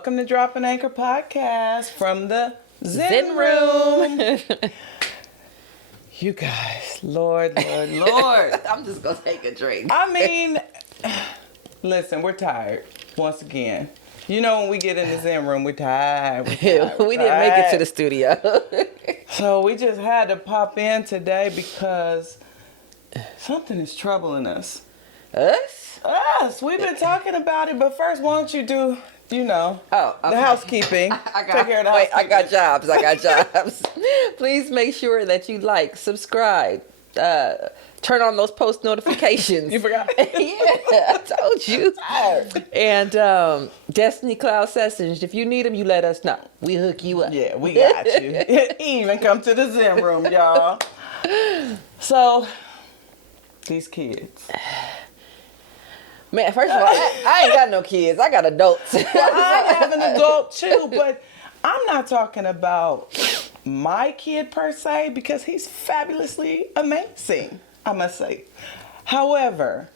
Welcome to Drop an Anchor podcast from the Zen Room. You guys, Lord. I'm just going to take a drink. I mean, listen, we're tired once again. You know, when we get in the Zen Room, we're tired. We didn't make it to the studio. So we just had to pop in today because something is troubling us. Us? Us. We've been talking about it, but first, why don't you do, the housekeeping. Take care of the housekeeping. I got jobs. Please make sure that you like, subscribe, turn on those post notifications. You forgot? Yeah, I told you. And Destiny Cloud Sessions, if you need them, you let us know. We hook you up. Yeah, we got you. Even come to the Zen Room, y'all. So, these kids. Man, first of all, I ain't got no kids. I got adults. Well, I have an adult too, but I'm not talking about my kid per se because he's fabulously amazing, I must say. However,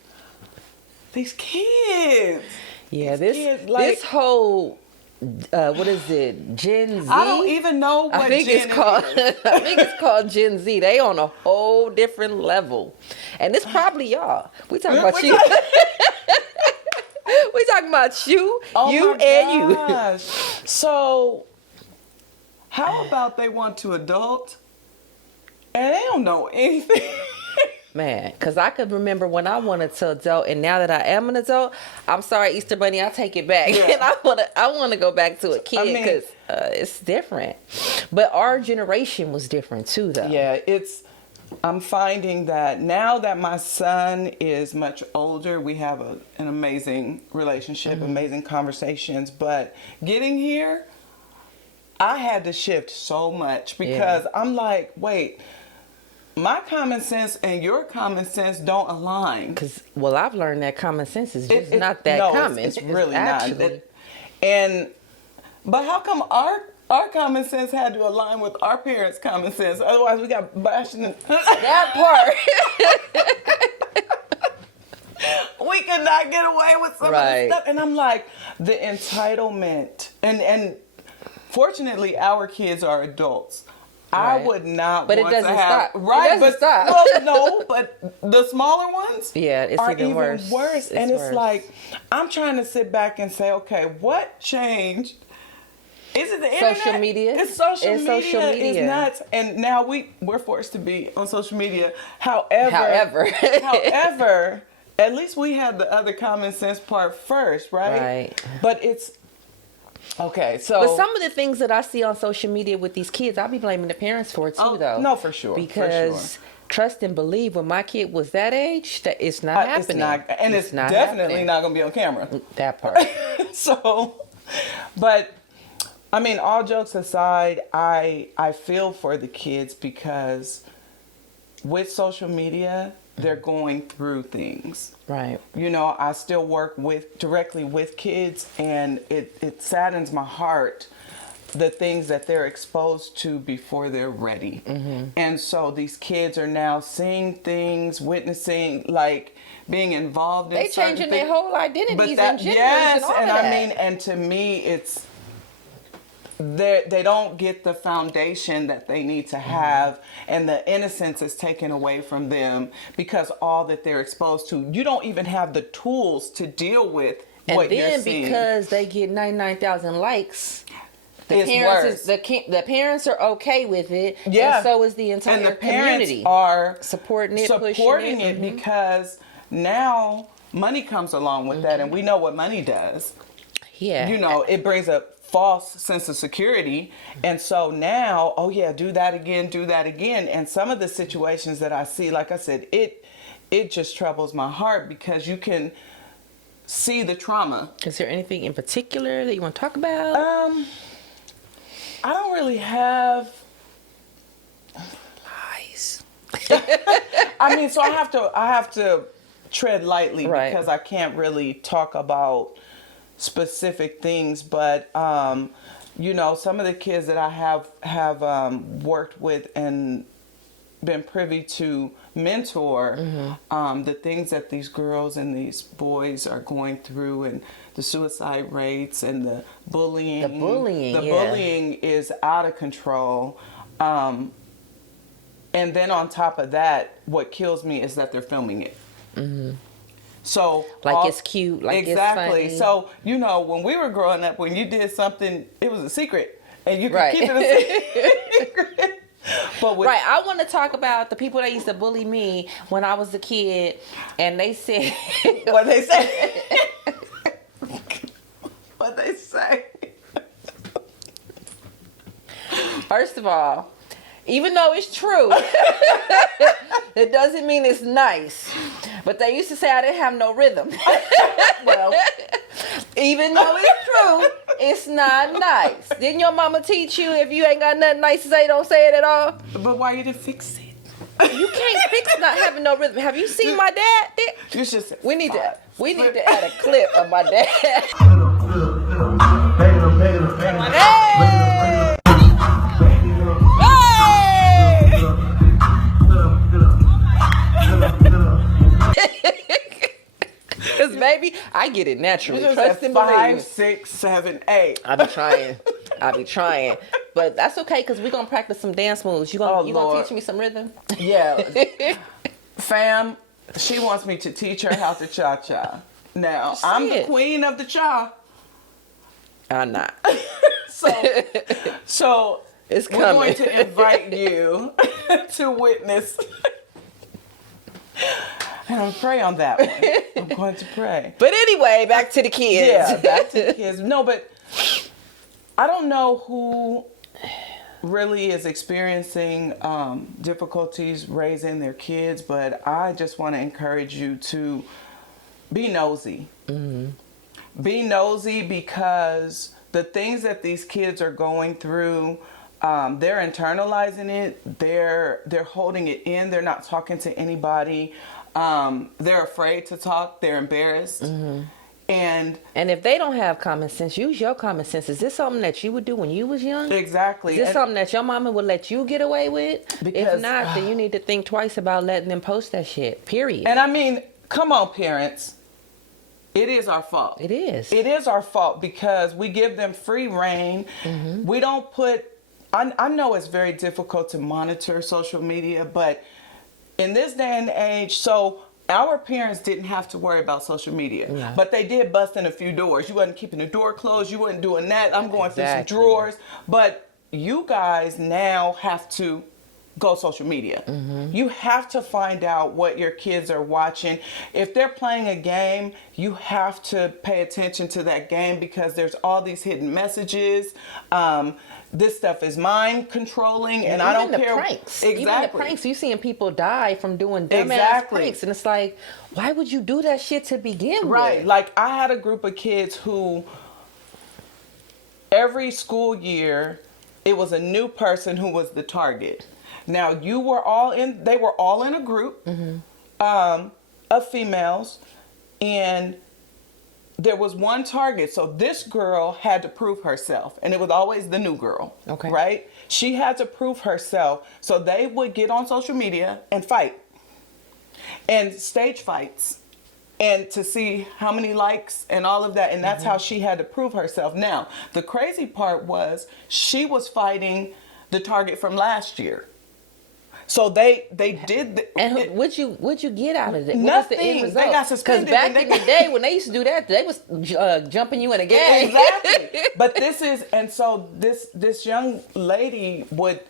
these kids. Yeah, this whole what is it? Gen Z? I don't even know what I think Gen it's called. is. I think it's called Gen Z. They on a whole different level, and it's probably y'all. We talking about you. We talking about you, you. So, how about they want to adult and they don't know anything? Man, because I could remember when I wanted to adult, and now that I am an adult, I'm sorry, Easter Bunny, I take it back. Yeah. And I want to go back to a kid because it's different. But our generation was different too, though. Yeah, I'm finding that now that my son is much older, we have an amazing relationship, amazing conversations. But getting here, I had to shift so much because I'm like, wait, my common sense and your common sense don't align. Because, well, I've learned that common sense is just not that common. It's really actually not. But how come our common sense had to align with our parents' common sense? Otherwise, we got bashing that part. We could not get away with some of the stuff. And I'm like, the entitlement. And fortunately, our kids are adults. I would not but want it doesn't to have... stop. Right, it doesn't stop. Well, no, but the smaller ones it's are even worse. And it's like, I'm trying to sit back and say, okay, what changed? Is it the internet? Social media. It's social media. It's nuts. And now we're forced to be on social media. However, at least we had the other common sense part first, right? Right. But it's okay. So, but some of the things that I see on social media with these kids, I'll be blaming the parents for it too, though. No, for sure. Because trust and believe, when my kid was that age, that it's not happening. It's definitely not going to be on camera. That part. So, but I mean, all jokes aside, I feel for the kids because with social media, they're going through things. Right. I still work directly with kids, and it saddens my heart the things that they're exposed to before they're ready. Mm-hmm. And so these kids are now seeing things, witnessing, like being involved in certain changing things. Their whole identities and genders and all of that. I mean, and to me, it's they don't get the foundation that they need to have, and the innocence is taken away from them because all that they're exposed to. You don't even have the tools to deal with what you're seeing. And then because they get 99,000 likes, the parents are okay with it, yeah. And so is the entire community. And the community are supporting it because now money comes along with that, and we know what money does. Yeah. It brings a false sense of security, and so now, do that again, and some of the situations that I see, like I said, it just troubles my heart because you can see the trauma. Is there anything in particular that you want to talk about? I don't really have lies. I mean, so I have to tread lightly because I can't really talk about specific things, but some of the kids that I have worked with and been privy to mentor the things that these girls and these boys are going through, and the suicide rates and the bullying. The bullying is out of control. And then on top of that, what kills me is that they're filming it. So it's cute, like exactly. It's funny. So when we were growing up, when you did something, it was a secret, and you could keep it a secret. But I want to talk about the people that used to bully me when I was a kid, and they said what they say. What they say. First of all, even though it's true, it doesn't mean it's nice. But they used to say I didn't have no rhythm. Well, even though it's true, it's not nice. Didn't your mama teach you if you ain't got nothing nice to say, don't say it at all? But why you didn't fix it? You can't fix not having no rhythm. Have you seen my dad? You should say we need to add a clip of my dad. Hey! Because baby, I get it naturally. Trust and believe. 5, 6, 7, 8. I be trying. But that's okay, because we're going to practice some dance moves. You gonna teach me some rhythm? Yeah. Fam, she wants me to teach her how to cha-cha. Now, I'm the queen of the cha. I'm not. So it's we're coming. going to invite you to witness. And I'm pray on that one. I'm going to pray. But anyway, back to the kids. Yeah, back to the kids. No, but I don't know who really is experiencing difficulties raising their kids, but I just want to encourage you to be nosy. Be nosy, because the things that these kids are going through, they're internalizing it. They're holding it in. They're not talking to anybody. They're afraid to talk. They're embarrassed. And if they don't have common sense, use your common sense. Is this something that you would do when you was young? Exactly. Is this something that your mama would let you get away with? If not, then you need to think twice about letting them post that shit. Period. And I mean, come on, parents. It is our fault. It is. It is our fault, because we give them free reign. We don't put... I know it's very difficult to monitor social media, but in this day and age, so our parents didn't have to worry about social media, but they did bust in a few doors. You wasn't keeping the door closed. You wasn't doing that. I'm going through some drawers. But you guys now have to go social media. You have to find out what your kids are watching. If they're playing a game, you have to pay attention to that game, because there's all these hidden messages. This stuff is mind controlling, and I don't care. Pranks. Exactly. Even the pranks. You seeing people die from doing dumbass pranks, and it's like, why would you do that shit to begin with? Right. Like, I had a group of kids who every school year it was a new person who was the target. Now they were all in a group of females, and there was one target. So this girl had to prove herself, and it was always the new girl. Okay. Right? She had to prove herself. So they would get on social media and fight, and stage fights, and to see how many likes and all of that. And that's how she had to prove herself. Now, the crazy part was she was fighting the target from last year. So they did. And what'd you get out of it? Nothing. What was the end result? They got suspended. Because back in the day when they used to do that, they was jumping you in a game. Exactly. But this young lady would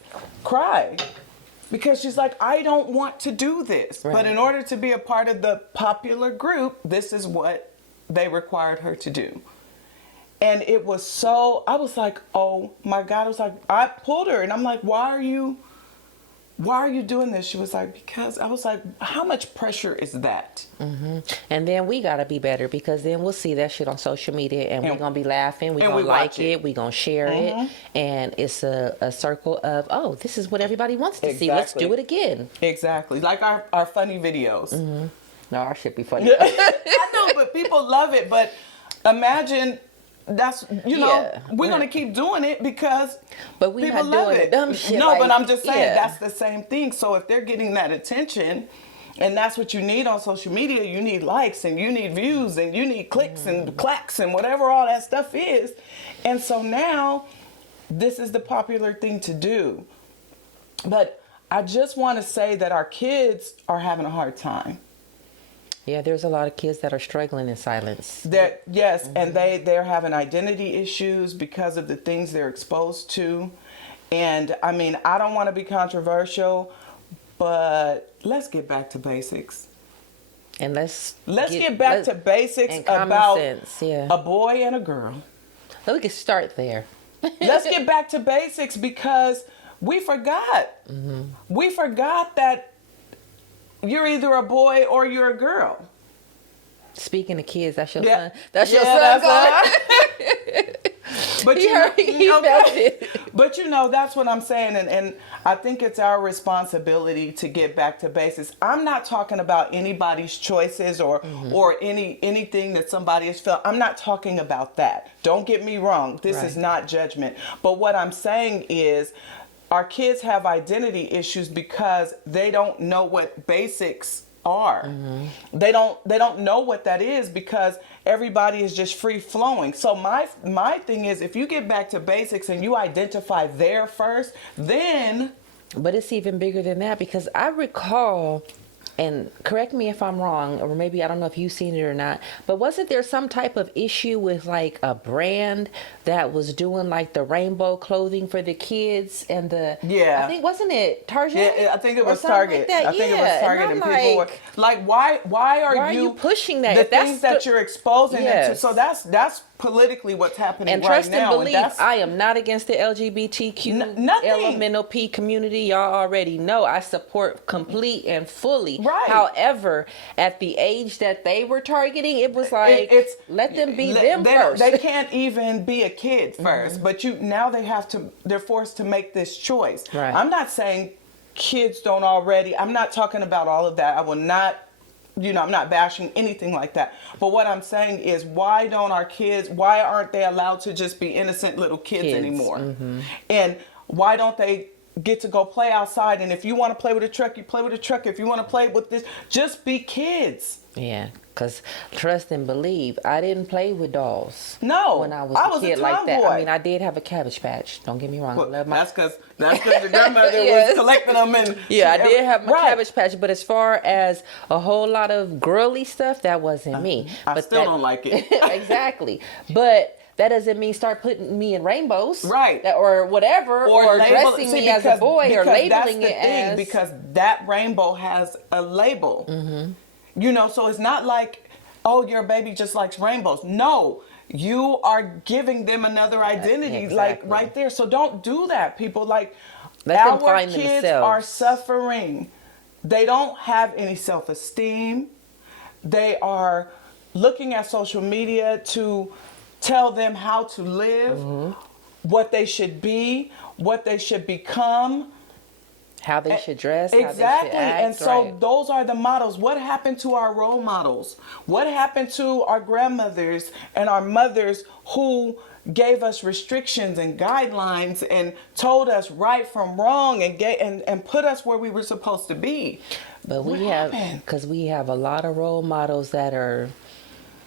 cry, because she's like, I don't want to do this. Right. But in order to be a part of the popular group, this is what they required her to do. And it was so, I was like, oh my God. I was like, I pulled her and I'm like, why are you doing this? She was like, because. I was like, how much pressure is that? And then we got to be better, because then we'll see that shit on social media, and we're going to be laughing. We're going to like it. We're going to share it. And it's a circle of, oh, this is what everybody wants to see. Let's do it again. Exactly. Like our funny videos. No, our shit be funny. I know, but people love it. But imagine that's we're gonna keep doing it because but we people not love doing it. Dumb shit. No, like, but I'm just saying that's the same thing. So if they're getting that attention, and that's what you need on social media, you need likes and you need views and you need clicks and clacks and whatever all that stuff is. And so now this is the popular thing to do. But I just want to say that our kids are having a hard time. Yeah, there's a lot of kids that are struggling in silence. Yes, and they're having identity issues because of the things they're exposed to. And I mean, I don't want to be controversial, but let's get back to basics. And let's get back to basics about a boy and a girl. We can start there. Let's get back to basics because we forgot. We forgot that you're either a boy or you're a girl. Speaking of kids, that's your son. That's your son. But he felt it. But that's what I'm saying, and I think it's our responsibility to get back to basics. I'm not talking about anybody's choices or anything that somebody has felt. I'm not talking about that. Don't get me wrong. This is not judgment. But what I'm saying is, our kids have identity issues because they don't know what basics are. They don't know what that is because everybody is just free flowing. So my thing is, if you get back to basics and you identify there first, then. But it's even bigger than that because I recall, and correct me if I'm wrong, or maybe I don't know if you've seen it or not, but wasn't there some type of issue with like a brand that was doing like the rainbow clothing for the kids and I think, wasn't it Target? Yeah, I think it was Target. Like I think it was Target, and people were like, why are you pushing that? The things that you're exposing them to. So that's politically what's happening and right trust now. And believe, I am not against the LGBTQ elemental P community. Y'all already know I support complete and fully. Right. However, at the age that they were targeting, it was like, let them be them first. They can't even be a kid first, but now they're forced to make this choice. Right. I'm not saying kids don't already. I'm not talking about all of that. I will not. I'm not bashing anything like that. But what I'm saying is, why aren't they allowed to just be innocent little kids anymore? And why don't they get to go play outside? And if you want to play with a truck, you play with a truck. If you want to play with this, just be kids. Yeah, because trust and believe, I didn't play with dolls. No, when I was a kid like that. I mean, I did have a Cabbage Patch. Don't get me wrong. Well, that's because your grandmother was collecting them. And I did have my Cabbage Patch, but as far as a whole lot of girly stuff, that wasn't me. I still don't like it. Exactly, but. That doesn't mean start putting me in rainbows, right? Or whatever, or dressing me as a boy, or labeling it as. Because that rainbow has a label, so it's not like, oh, your baby just likes rainbows. No, you are giving them another identity, like right there. So don't do that, people. Like, our kids are suffering. They don't have any self-esteem. They are looking at social media to tell them how to live, what they should be, what they should become, how they should dress, exactly. How they should act, and so those are the models. What happened to our role models? What happened to our grandmothers and our mothers who gave us restrictions and guidelines and told us right from wrong and put us where we were supposed to be? But we have a lot of role models that are.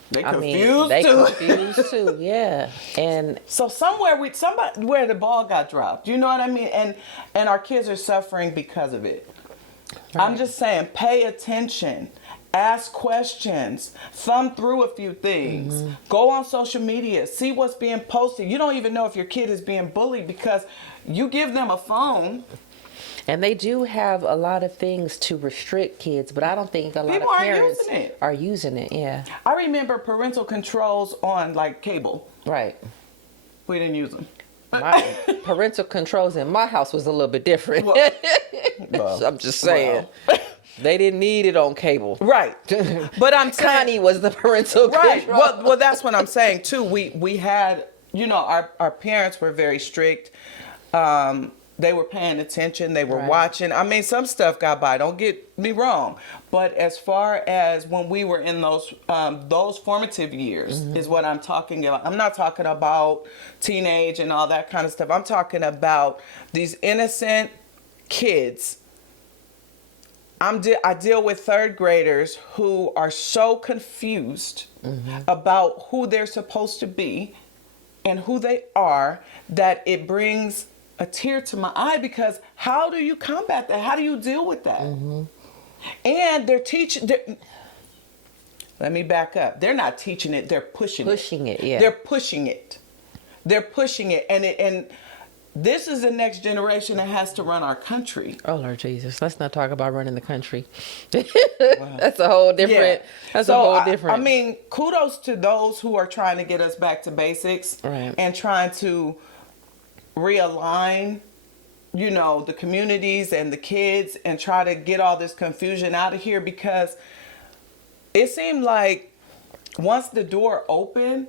They confused too, yeah. And so somewhere where the ball got dropped, you know what I mean? And our kids are suffering because of it. Right. I'm just saying, pay attention, ask questions, thumb through a few things, go on social media, see what's being posted. You don't even know if your kid is being bullied because you give them a phone. And they do have a lot of things to restrict kids, but I don't think a lot of parents are using it. Yeah. I remember parental controls on like cable. Right. We didn't use them. My parental controls in my house was a little bit different. Well, I'm just saying. Well. They didn't need it on cable. Right. But I'm saying Connie was the parental control. Well, that's what I'm saying too. We had, our parents were very strict. they were paying attention, they were Right. watching. I mean, some stuff got by, don't get me wrong. But as far as when we were in those formative years is what I'm talking about. I'm not talking about teenage and all that kind of stuff. I'm talking about these innocent kids. I deal with third graders who are so confused about who they're supposed to be and who they are that it brings a tear to my eye, because how do you combat that? How do you deal with that? And they're teaching. Let me back up. They're not teaching it. They're pushing it. Pushing it, yeah. They're pushing it. They're pushing it, and this is the next generation that has to run our country. Oh Lord Jesus, let's not talk about running the country. That's a whole different. Yeah. That's So, a whole different. I mean, kudos to those who are trying to get us back to basics, Right. and trying to realign, the communities and the kids, and try to get all this confusion out of here, because it seemed like once the door opened,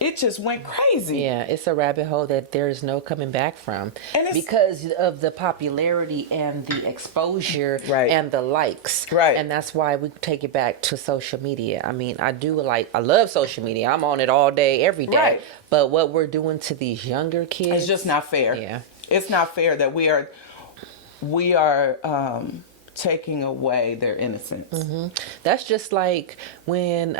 it just went crazy. Yeah, it's a rabbit hole that there's no coming back from, And it's- because of the popularity and the exposure Right. and the likes. Right. And that's why we take it back to social media. I mean, I love social media. I'm on it all day, every day. Right. But what we're doing to these younger kids, It's just not fair. Yeah. It's not fair that we are taking away their innocence. That's just like when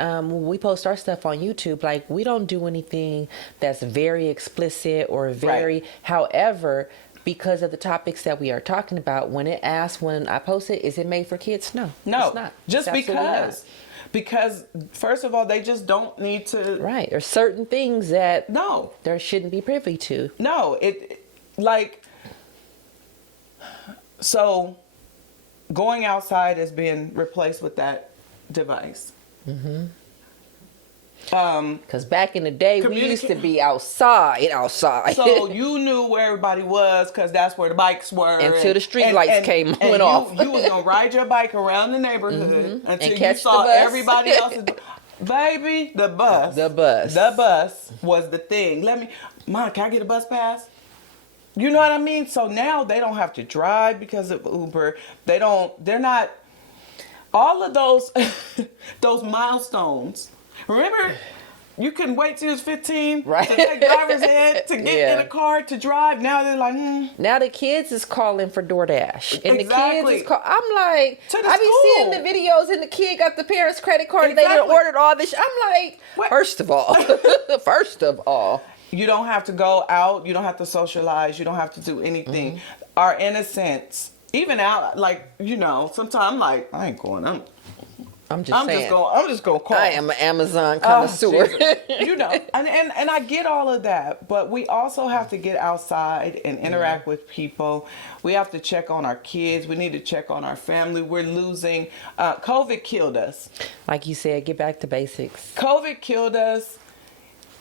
we post our stuff on YouTube. Like, we don't do anything that's very explicit or very. Right. However, because of the topics that we are talking about, when I post it, is it made for kids? No, No, it's not. just It's absolutely because. Because first of all, they just don't need to. right. There's certain things that No, there shouldn't be privy to. no. So going outside is being replaced with that device. Because back in the day, we used to Communicate- be outside. So you knew where everybody was, because that's where the bikes were. Until the street lights went off. You was going to ride your bike around the neighborhood until you catch saw the bus. everybody else's. Baby, the bus. The bus. The bus was the thing. Mom, can I get a bus pass? You know what I mean? So now they don't have to drive because of Uber. They're not, all of those, those milestones. Remember, you couldn't wait till you was 15 Right. to take driver's ed, to get Yeah. in a car, to drive. Now they're like, Now the kids is calling for DoorDash, and Exactly. the kids is I'm like, To the I be school. seeing the videos, and the kid got the parents' credit card, and they done Exactly. ordered all this. I'm like, What? first of all, you don't have to go out. You don't have to socialize. You don't have to do anything. Our innocence, even out, sometimes I'm like, I ain't going. I'm just saying. I'm just going to call. I am an Amazon Oh, connoisseur. Jesus. And I get all of that, but we also have to get outside and interact with people. We have to check on our kids. We need to check on our family. We're losing. COVID killed us. Like you said, get back to basics. COVID killed us,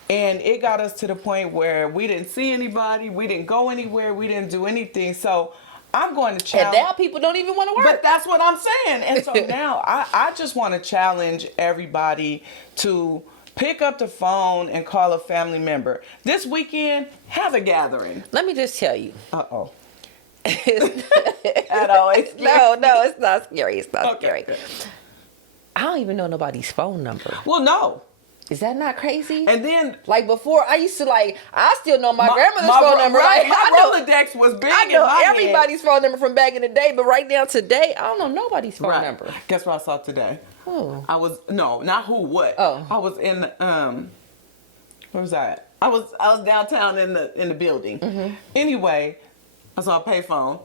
and it got us to the point where we didn't see anybody. We didn't go anywhere. We didn't do anything. So I'm going to And challenge. now people don't even want to work. But that's what I'm saying. And so now I just want to challenge everybody to pick up the phone and call a family member. This weekend, have a gathering. Let me just tell you. Uh-oh. At all. No, it's not scary. It's not Okay, scary. good. I don't even know nobody's phone number. Well, no. Is that not crazy? And then Like before, I used to I still know my grandmother's phone number. Right, I my know, Rolodex was big I know in my everybody's phone number from back in the day, but right now today, I don't know nobody's phone head. number. Guess what I saw today? Oh. I was not who, what. Oh. I was in where was I at? I was downtown in the building. Mm-hmm. Anyway, I saw a payphone.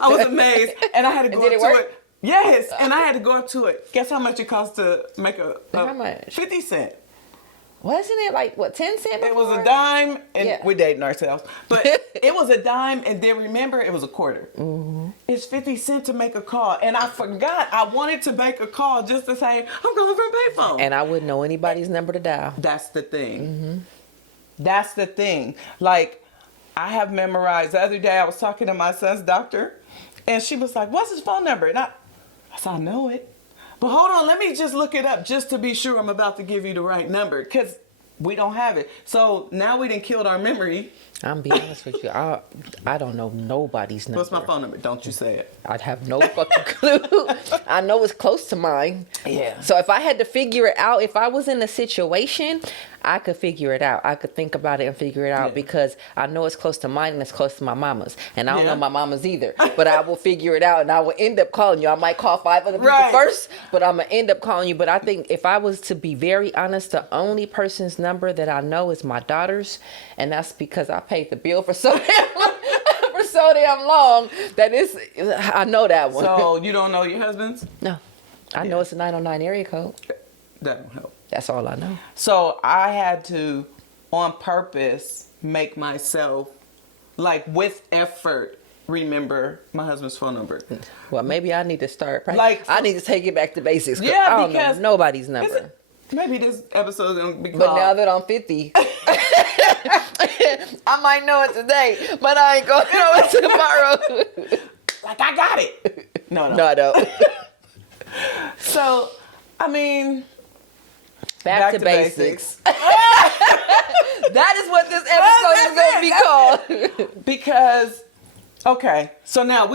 I was amazed, and I had to go did up it to work? it. Yes, and I had to go up to it. Guess how much it cost to make a How much? 50 cents. Wasn't it like, what, 10 cents It was before? a dime, and Yeah. we're dating ourselves. But it was a dime, and then remember, it was a quarter. Mm-hmm. It's 50 cents to make a call, and I forgot I wanted to make a call just to say I'm calling from payphone. And I wouldn't know anybody's number to dial. That's the thing. Mm-hmm. That's the thing. Like, I have memorized. The other day, I was talking to my son's doctor, and she was like, "What's his phone number?" And I said, "I know it, but hold on, let me just look it up just to be sure I'm about to give you the right number." Because We don't have it. So now we done killed our memory. I'm be honest with you. I don't know nobody's number. What's my phone number? Don't you say it. I'd have no fucking clue. I know it's close to mine. Yeah. So if I had to figure it out, if I was in a situation, I could figure it out. I could think about it and figure it out because I know it's close to mine and it's close to my mama's. And I don't know my mama's either. But I will figure it out and I will end up calling you. I might call 5 other people first, but I'm going to end up calling you. But I think if I was to be very honest, the only person's number that I know is my daughter's. And that's because I paid the bill for so damn long that I know that one. So you don't know your husband's? No. I know it's a 909 area code. That don't help. That's all I know. So I had to, on purpose, make myself, like with effort, remember my husband's phone number. Well, maybe I need to start. Like, I need to take it back to basics. Yeah, I don't because know nobody's number. Maybe this episode is going to be called. But now that I'm 50, I might know it today, but I ain't going to know it tomorrow. Like, I got it. No, I don't. So, I mean... Back to basics. That is what this episode is going to be called. Because, okay, so now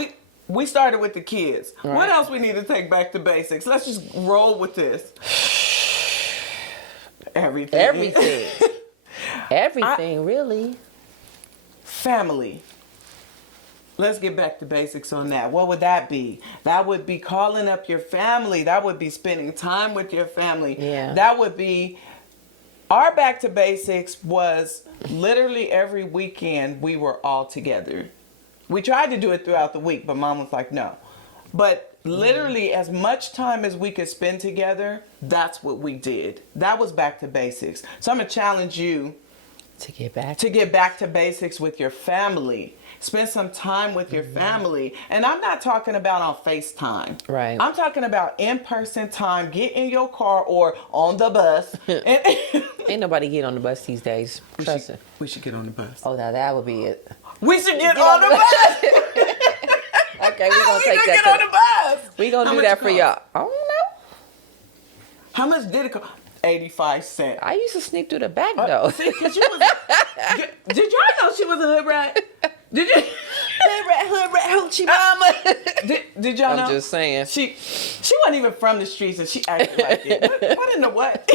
we started with the kids. Right. What else we need to take back to basics? Let's just roll with this. Everything. Everything, really. Family. Let's get back to basics on that. What would that be? That would be calling up your family. That would be spending time with your family. Yeah. That would be... Our back to basics was literally every weekend we were all together. We tried to do it throughout the week, but Mom was like, no. But literally as much time as we could spend together, that's what we did. That was back to basics. So I'm going to challenge you to get back to basics with your family. Spend some time with your family. And I'm not talking about on FaceTime. Right. I'm talking about in-person time. Get in your car or on the bus. Ain't nobody get on the bus these days. Trust me. We should get on the bus. Oh, now that would be it. We should get on the bus. Okay, we're going to take get that. On the bus. We're going to do that for y'all. I don't know. How much did it cost? 85 cents. I used to sneak through the back, though. See, 'cause you was, did y'all know she was a hood rat? Did you? Hood rat, hoochie mama. Did y'all know? I'm just saying. She wasn't even from the streets and she acted like it. What in the what?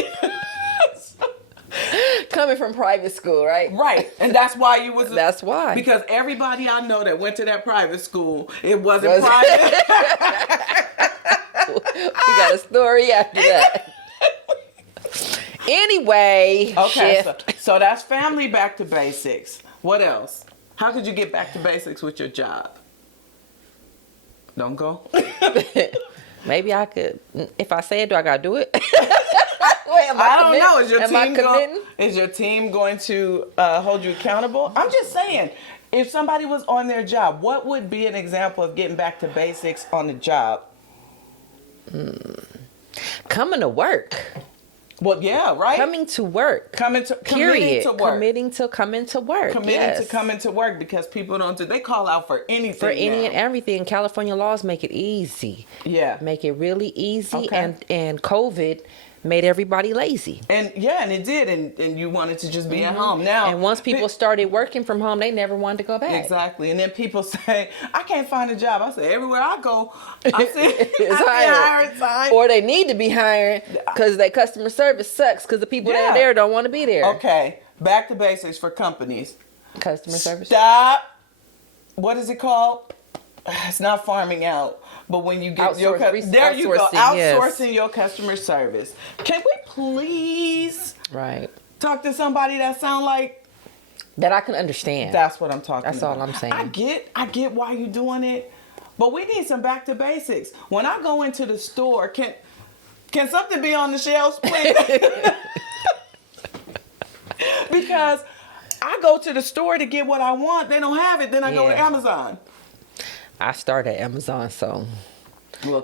Coming from private school, right? Right. And that's why you was... That's why. Because everybody I know that went to that private school, it wasn't private. We got a story after that. Anyway. Okay, so that's family back to basics. What else? How could you get back to basics with your job? Don't go. Maybe I could. If I say it, do I gotta do it? Wait, I don't know. Is your team team going to hold you accountable? I'm just saying, if somebody was on their job, what would be an example of getting back to basics on the job? Coming to work. Well, yeah, right. Coming to work. Committing to work. Committing to coming to work. Committing to coming to work because people don't do. They call out for anything. For any and everything. California laws make it easy. Yeah. Make it really easy. Okay. And COVID made everybody lazy. And it did. And you wanted to just be at home now. And once people started working from home, they never wanted to go back. Exactly. And then people say, I can't find a job. I say, everywhere I go, I see it's hired. Sign. Or they need to be hiring because their customer service sucks because the people that are there don't want to be there. Okay. Back to basics for companies. Customer service. Stop. What is it called? It's not farming out. But when you get your outsourcing your customer service. Can we please talk to somebody that sound like that I can understand? That's what I'm talking about. That's all I'm saying. I get why you're doing it, but we need some back to basics. When I go into the store, can something be on the shelves, please? Because I go to the store to get what I want. They don't have it. Then I go to Amazon. I start at Amazon, so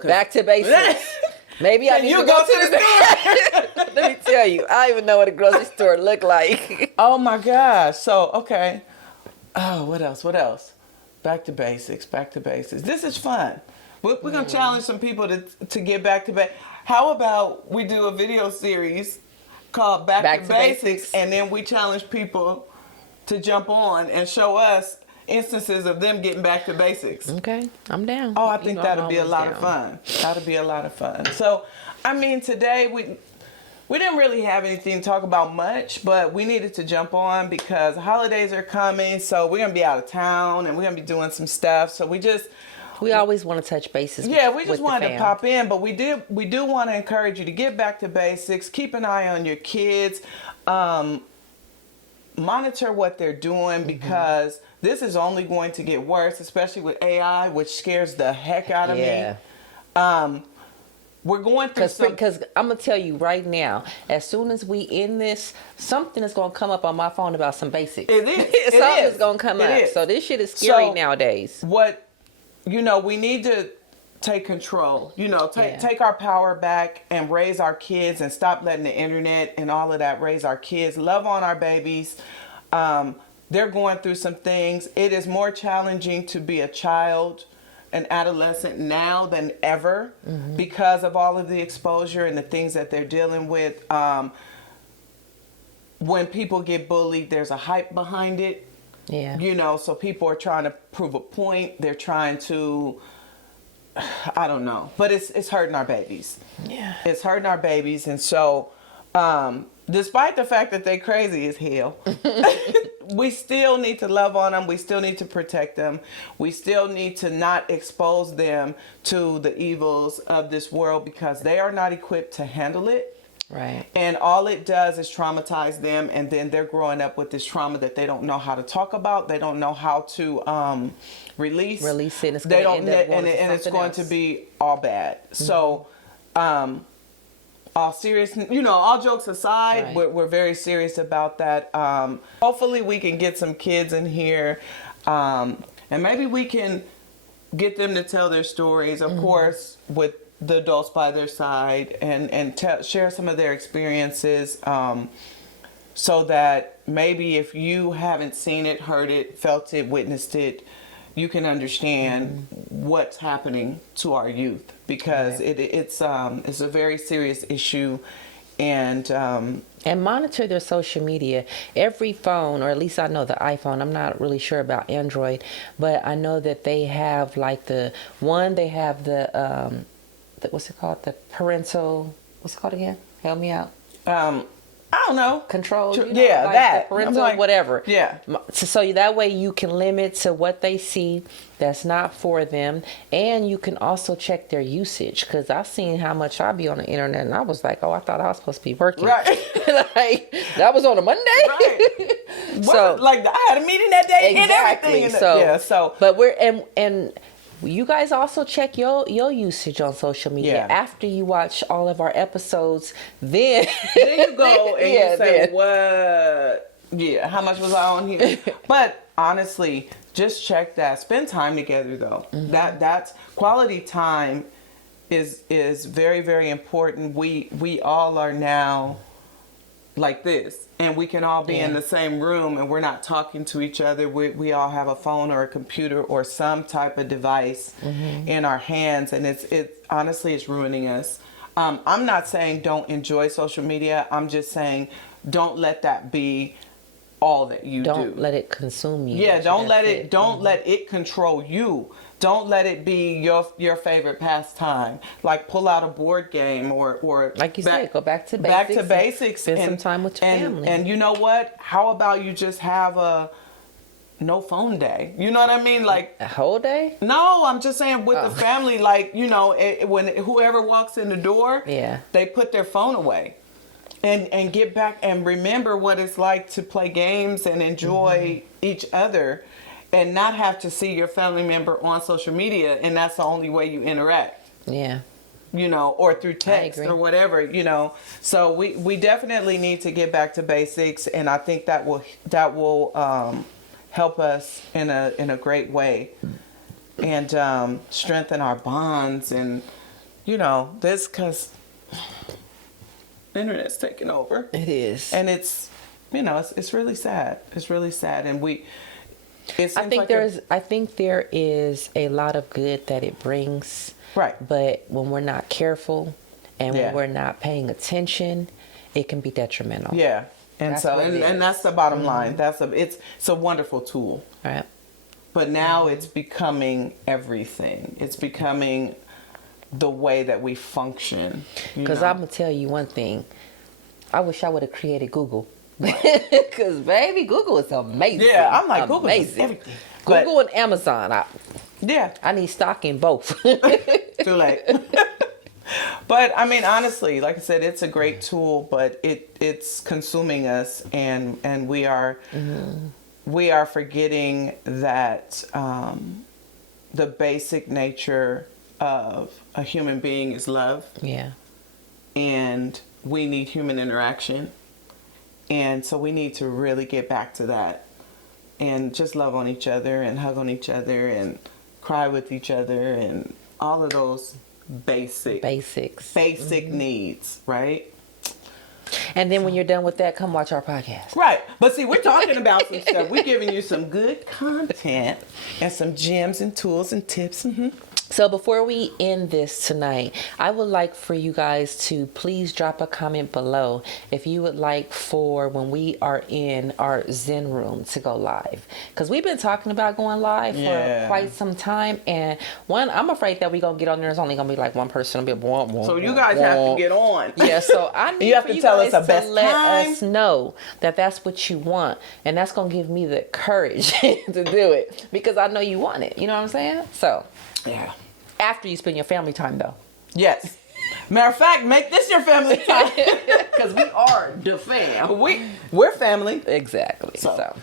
back to basics. Maybe I need to go to the store. Let me tell you, I don't even know what a grocery store look like. Oh my gosh. So, okay. Oh, what else? Back to basics. This is fun. We're going to challenge some people to get back to basics. How about we do a video series called Back to Basics, Basics. and then we challenge people to jump on and show us instances of them getting back to basics. Okay, I'm down. Oh, I think I'm that'll be a always lot down. of fun. That'll be a lot of fun. So, I mean, today we didn't really have anything to talk about much, but we needed to jump on because holidays are coming. So we're gonna be out of town and we're gonna be doing some stuff. So we always want to touch bases. we just with the wanted to fam. pop in, but we do want to encourage you to get back to basics. Keep an eye on your kids. Monitor what they're doing because this is only going to get worse, especially with AI, which scares the heck out of me. We're going through because I'm gonna tell you right now, as soon as we end this, something is gonna come up on my phone about some basics. It is. Something is gonna come It up. is. So this shit is scary So, nowadays. We need to take control. Take our power back and raise our kids and stop letting the internet and all of that raise our kids. Love on our babies. They're going through some things. It is more challenging to be a child, an adolescent now than ever because of all of the exposure and the things that they're dealing with. When people get bullied, there's a hype behind it. Yeah. So people are trying to prove a point. They're trying to, I don't know, but it's hurting our babies. Yeah. It's hurting our babies. And so, despite the fact that they crazy as hell, we still need to love on them. We still need to protect them. We still need to not expose them to the evils of this world because they are not equipped to handle it. Right. And all it does is traumatize them, and then they're growing up with this trauma that they don't know how to talk about. They don't know how to release it. And it's they going don't, to end up and it's going else. to be all bad. So, all serious, all jokes aside, Right. we're very serious about that. Hopefully, we can get some kids in here, and maybe we can get them to tell their stories. Of course, with the adults by their side and share some of their experiences so that maybe if you haven't seen it, heard it, felt it, witnessed it, you can understand what's happening to our youth because it's a very serious issue and monitor their social media. Every phone, or at least I know the iPhone, I'm not really sure about Android, but I know that they have like the what's it called? The parental, what's it called again? Help me out. I don't know. Control. Yeah, like that. The parental, like, whatever. Yeah. So that way you can limit to what they see that's not for them. And you can also check their usage. Because I've seen how much I be on the internet. And I was like, oh, I thought I was supposed to be working. Right. Like, that was on a Monday. Right. So, like, I had a meeting that day exactly. and everything. But we're, and you guys also check your usage on social media after you watch all of our episodes. Then you go and you say, what? Yeah, how much was I on here? But honestly, just check that. Spend time together, though. That's quality time is very, very important. We all are now like this, and we can all be in the same room and we're not talking to each other. We all have a phone or a computer or some type of device in our hands, and it honestly is ruining us. I'm not saying don't enjoy social media. I'm just saying don't let that be all that you do. Don't let it consume you. Yeah, don't let it control you. Don't let it be your favorite pastime. Like pull out a board game or like you said, go back to basics. Back to basics. Spend some time with your family. And you know what? How about you just have a no phone day? You know what I mean? Like a whole day? No, I'm just saying with the family. Like when whoever walks in the door, they put their phone away. And get back and remember what it's like to play games and enjoy each other and not have to see your family member on social media and that's the only way you interact. Yeah. Or through text or whatever, So we definitely need to get back to basics, and I think that will help us in a great way and strengthen our bonds and this because the internet's taking over. It is. And it's it's really sad. It's really sad. And I think there is a lot of good that it brings. Right. But when we're not careful and when we're not paying attention it can be detrimental. Yeah. And That's so, what it and that's the bottom line. It's a wonderful tool. Right. But now it's becoming everything. It's becoming the way that we function. Because I'm going to tell you one thing. I wish I would have created Google. Because, baby, Google is amazing. Yeah, I'm like, Google is everything. Google and Amazon. Yeah. I need stock in both. Too late. But, I mean, honestly, like I said, it's a great tool, but it's consuming us, and we are forgetting that the basic nature of a human being is love. Yeah. And we need human interaction. And so we need to really get back to that and just love on each other and hug on each other and cry with each other and all of those basic needs, right? And then when you're done with that, come watch our podcast. Right. But see, we're talking about some stuff. We're giving you some good content and some gems and tools and tips. So before we end this tonight, I would like for you guys to please drop a comment below if you would like for when we are in our Zen room to go live. Because we've been talking about going live for quite some time. And I'm afraid that we're going to get on there. There's only going to be like one person. So you guys have to get on. Yeah, so I need you have to tell us the best let time. us know that that's what you want. And that's going to give me the courage to do it. Because I know you want it. You know what I'm saying? So... yeah. After you spend your family time, though. Yes. Matter of fact, make this your family time. Because we are the fam. We're family. Exactly. So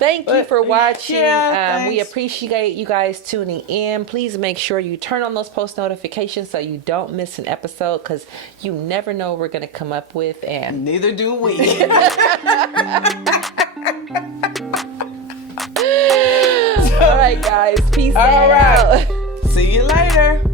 thank you for watching. We appreciate you guys tuning in. Please make sure you turn on those post notifications so you don't miss an episode, because you never know what we're going to come up with. And neither do we. All right, guys. Peace out. All right. See you later.